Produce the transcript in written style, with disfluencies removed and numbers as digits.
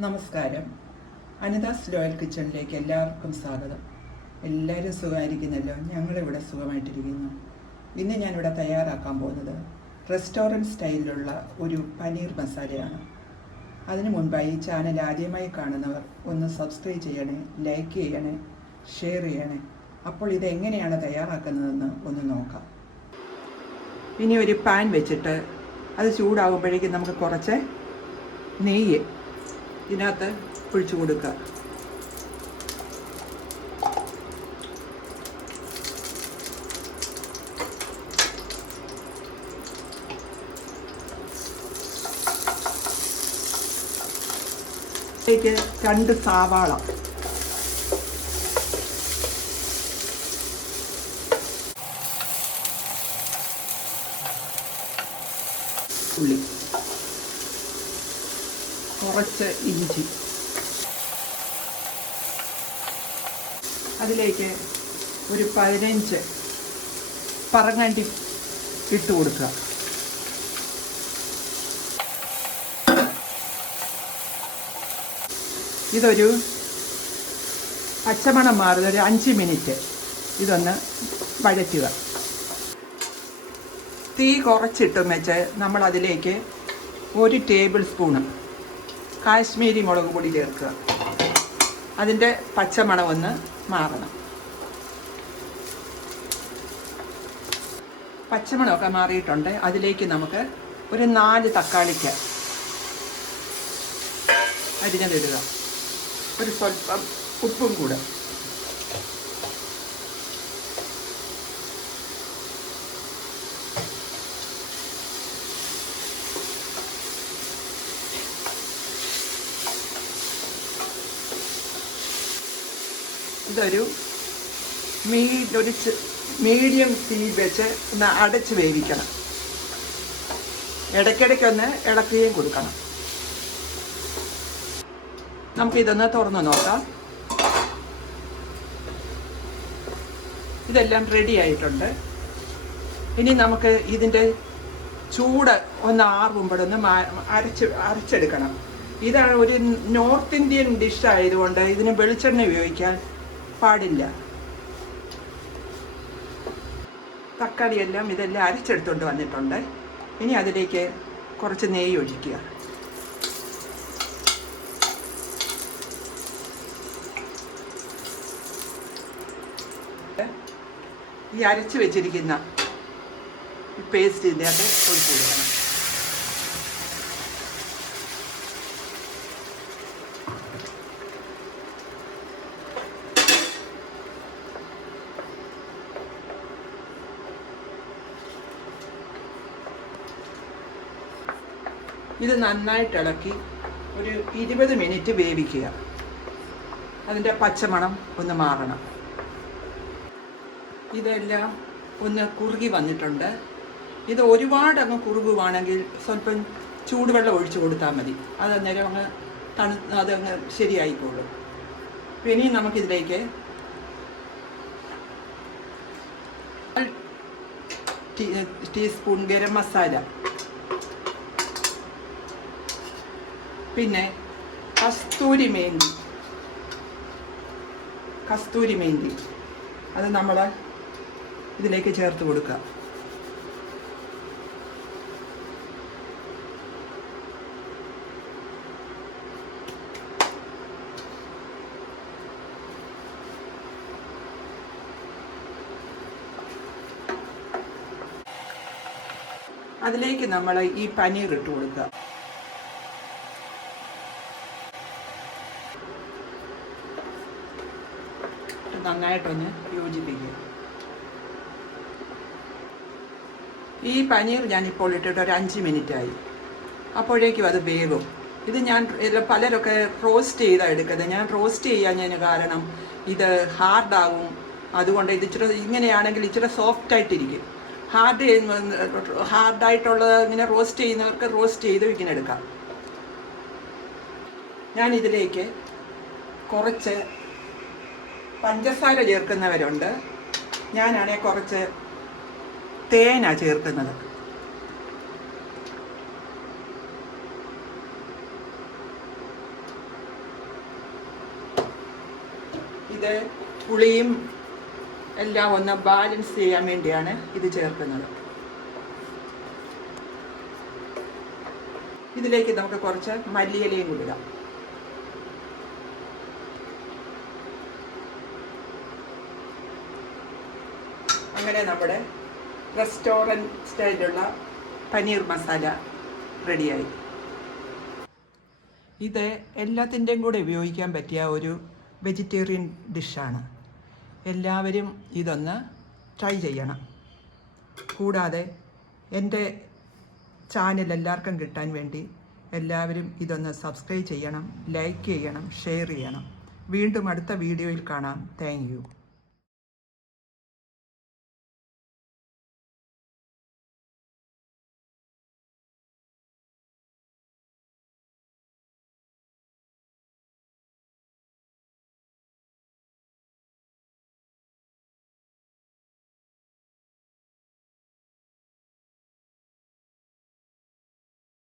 നമസ്കാരം. അനിതാസ് ലോയൽ കിച്ചണിലേക്ക് എല്ലാവർക്കും സ്വാഗതം. എല്ലാവരും സുഖമായിരിക്കുന്നല്ലോ? ഞങ്ങളിവിടെ സുഖമായിട്ടിരിക്കുന്നു. ഇന്ന് ഞാനിവിടെ തയ്യാറാക്കാൻ പോകുന്നത് റെസ്റ്റോറൻറ്റ് സ്റ്റൈലിലുള്ള ഒരു പനീർ മസാലയാണ്. അതിനു മുൻപായി ചാനൽ ആദ്യമായി കാണുന്നവർ ഒന്ന് സബ്സ്ക്രൈബ് ചെയ്യണേ, ലൈക്ക് ചെയ്യണേ, ഷെയർ ചെയ്യണേ. അപ്പോൾ ഇതെങ്ങനെയാണ് തയ്യാറാക്കുന്നതെന്ന് ഒന്ന് നോക്കാം. ഇനി ഒരു പാൻ വെച്ചിട്ട് അത് ചൂടാകുമ്പോഴേക്കും നമുക്ക് കുറച്ച് നെയ്യ് ഇതിനകത്ത് ഒഴിച്ചു കൊടുക്കുക. ഇതിലേക്ക് 2 സവാള, ഉള്ളി, കുറച്ച് ഇഞ്ചി, അതിലേക്ക് ഒരു 15 പറങ്ങണ്ടി ഇട്ട് കൊടുക്കുക. ഇതൊരു പച്ചമണം മാറുന്ന ഒരു 5 മിനിറ്റ് ഇതൊന്ന് വഴറ്റുക. തീ കുറച്ചിട്ടും വെച്ച് നമ്മളതിലേക്ക് 1 ടേബിൾ സ്പൂണ് കാശ്മീരി മുളക് പൊടി ചേർക്കുക. അതിൻ്റെ പച്ചമണം ഒന്ന് മാറണം. പച്ചമണമൊക്കെ മാറിയിട്ടുണ്ട്. അതിലേക്ക് നമുക്ക് ഒരു 4 തക്കാളിക്ക് അരിഞ്ഞതിടുക. ഒരു സ്വല്പം ഉപ്പും കൂടെ. ഇതൊരു മീഡിയം തീ വെച്ച് ഒന്ന് അടച്ച് വേവിക്കണം. ഇടയ്ക്കിടയ്ക്കൊന്ന് ഇളക്കുകയും കൊടുക്കണം. നമുക്കിതൊന്ന് തുറന്ന് നോക്കാം. ഇതെല്ലാം റെഡി ആയിട്ടുണ്ട്. ഇനി നമുക്ക് ഇതിൻ്റെ ചൂട് ഒന്ന് ആറുമ്പോഴൊന്ന് അരച്ചെടുക്കണം. ഇതാണ് ഒരു നോർത്ത് ഇന്ത്യൻ ഡിഷ് ആയതുകൊണ്ട് ഇതിന് വെളിച്ചെണ്ണ ഉപയോഗിക്കാൻ പാടില്ല. തക്കാളിയെല്ലാം ഇതെല്ലാം അരച്ചെടുത്തുകൊണ്ട് വന്നിട്ടുണ്ട്. ഇനി അതിലേക്ക് കുറച്ച് നെയ്യ് ഒഴിക്കുക. ഈ അരച്ച് വെച്ചിരിക്കുന്ന പേസ്റ്റ് ഇതിനകത്ത് ഒഴിച്ചു കൊടുക്കണം. ഇത് നന്നായിട്ട് ഇളക്കി ഒരു 20 മിനിറ്റ് വേവിക്കുക. അതിൻ്റെ പച്ചമണം ഒന്ന് മാറണം. ഇതെല്ലാം ഒന്ന് കുറുകി വന്നിട്ടുണ്ട്. ഇത് ഒരുപാട് അങ്ങ് കുറുകുവാണെങ്കിൽ സ്വല്പം ചൂടുവെള്ളം ഒഴിച്ചു കൊടുത്താൽ മതി. അതന്നേരം അങ്ങ് അതങ്ങ് ശരിയായിക്കോളും. ഇനി നമുക്കിതിലേക്ക് ടീസ്പൂൺ ഗരം മസാല, പിന്നെ കസ്തൂരി മേന്തി അത് നമ്മൾ ഇതിലേക്ക് ചേർത്ത് കൊടുക്കുക. അതിലേക്ക് നമ്മൾ ഈ പനീർ ഇട്ട് കൊടുക്കുക. നന്നായിട്ടൊന്ന് യോജിപ്പിക്കുക. ഈ പനീർ ഞാനിപ്പോൾ ഇട്ടിട്ട് ഒരു 5 മിനിറ്റായി. അപ്പോഴേക്കും അത് വേകും. ഇത് ഞാൻ പലരൊക്കെ റോസ്റ്റ് ചെയ്താണ് എടുക്കുന്നത്. ഞാൻ റോസ്റ്റ് ചെയ്യാൻ കാരണം ഇത് ഹാർഡാകും. അതുകൊണ്ട് ഇത് ഇച്ചിരി ഇങ്ങനെയാണെങ്കിൽ ഇച്ചിരി സോഫ്റ്റായിട്ടിരിക്കും. ഹാർഡായിട്ടുള്ളത് ഇങ്ങനെ റോസ്റ്റ് ചെയ്യുന്നവർക്ക് റോസ്റ്റ് ചെയ്ത് ഇങ്ങനെ എടുക്കാം. ഞാനിതിലേക്ക് കുറച്ച് പഞ്ചസാര ചേർക്കുന്നവരുണ്ട്. ഞാനാണെങ്കിൽ കുറച്ച് തേനാണ് ചേർക്കുന്നത്. ഇത് പുളിയും എല്ലാം ഒന്ന് ബാലൻസ് ചെയ്യാൻ വേണ്ടിയാണ് ഇത് ചേർക്കുന്നത്. ഇതിലേക്ക് നമുക്ക് കുറച്ച് മല്ലിയിലയും കൂടി ഇടാം. അങ്ങനെ നമ്മുടെ റെസ്റ്റോറൻറ്റ് സ്റ്റൈലുള്ള പനീർ മസാല റെഡിയായി. ഇത് എല്ലാത്തിൻ്റെയും കൂടെ ഉപയോഗിക്കാൻ പറ്റിയ ഒരു വെജിറ്റേറിയൻ ഡിഷാണ്. എല്ലാവരും ഇതൊന്ന് ട്രൈ ചെയ്യണം. കൂടാതെ എൻ്റെ ചാനൽ എല്ലാവർക്കും കിട്ടാൻ വേണ്ടി എല്ലാവരും ഇതൊന്ന് സബ്സ്ക്രൈബ് ചെയ്യണം, ലൈക്ക് ചെയ്യണം, ഷെയർ ചെയ്യണം. വീണ്ടും അടുത്ത വീഡിയോയിൽ കാണാം. Thank you.